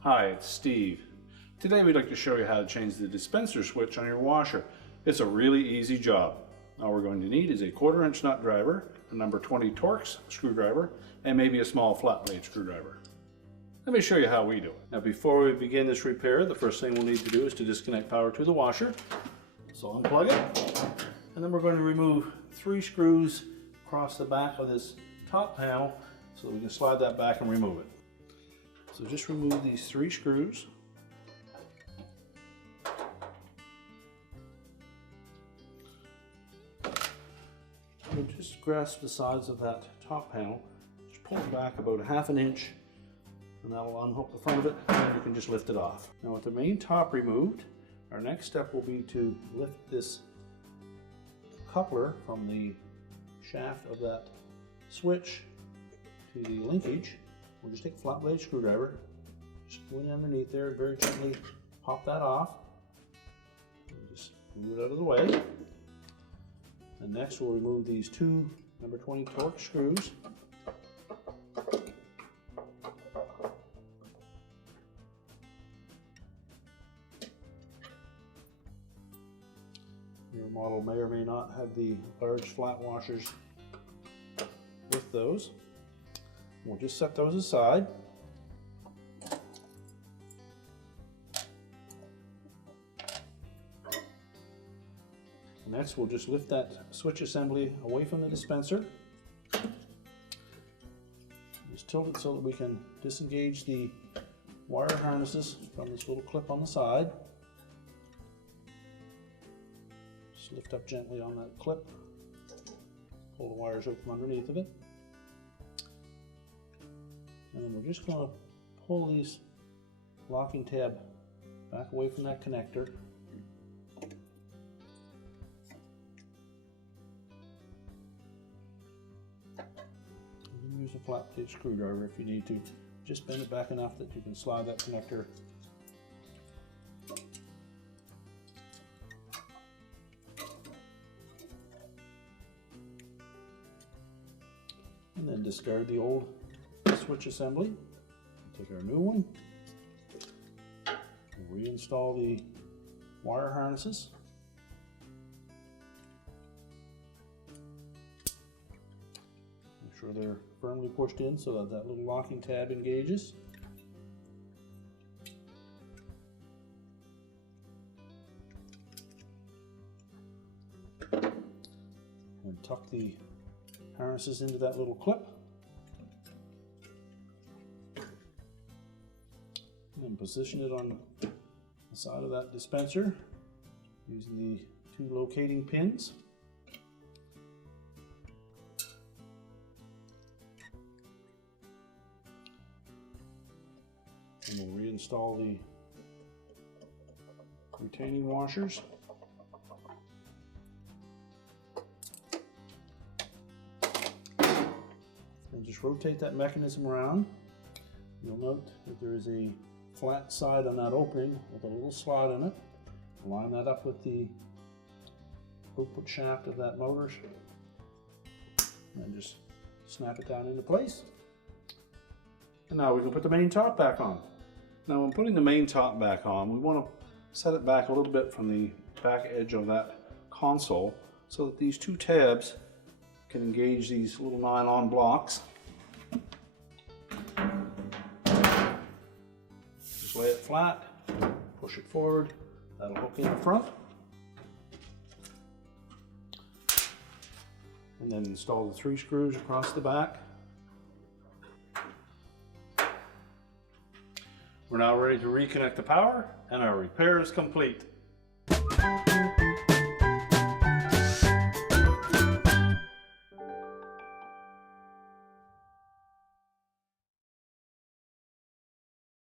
Hi, it's Steve. Today we'd like to show you how to change the dispenser switch on your washer. It's a really easy job. All we're going to need is a 1/4 inch nut driver, a number 20 Torx screwdriver, and maybe a small flat blade screwdriver. Let me show you how we do it. Now before we begin this repair, the first thing we'll need to do is to disconnect power to the washer. So unplug it, and then we're going to remove 3 screws across the back of this top panel so that we can slide that back and remove it. So just remove these 3 screws. We'll just grasp the sides of that top panel, just pull it back about 1/2 inch, and that will unhook the front of it, and you can just lift it off. Now with the main top removed, our next step will be to lift this coupler from the shaft of that switch to the linkage. We'll just take a flat blade screwdriver, just go in underneath there and very gently pop that off. And just move it out of the way. And next we'll remove these 2 number 20 Torx screws. Your model may or may not have the large flat washers with those. We'll just set those aside. Next, we'll just lift that switch assembly away from the dispenser. Just tilt it so that we can disengage the wire harnesses from this little clip on the side. Just lift up gently on that clip. Pull the wires out from underneath of it. And then we're just going to pull these locking tab back away from that connector. You can use a flat blade screwdriver if you need to. Just bend it back enough that you can slide that connector. And then discard the old switch assembly. Take our new one, reinstall the wire harnesses. Make sure they're firmly pushed in so that that little locking tab engages. And tuck the harnesses into that little clip. And position it on the side of that dispenser using the 2 locating pins. And we'll reinstall the retaining washers. And just rotate that mechanism around. You'll note that there is a flat side on that opening with a little slot in it. Line that up with the output shaft of that motor and just snap it down into place. And now we can put the main top back on. Now when putting the main top back on, we want to set it back a little bit from the back edge of that console so that these 2 tabs can engage these little nylon blocks. Lay it flat, push it forward, that'll hook in the front. And then install the 3 screws across the back. We're now ready to reconnect the power, and our repair is complete.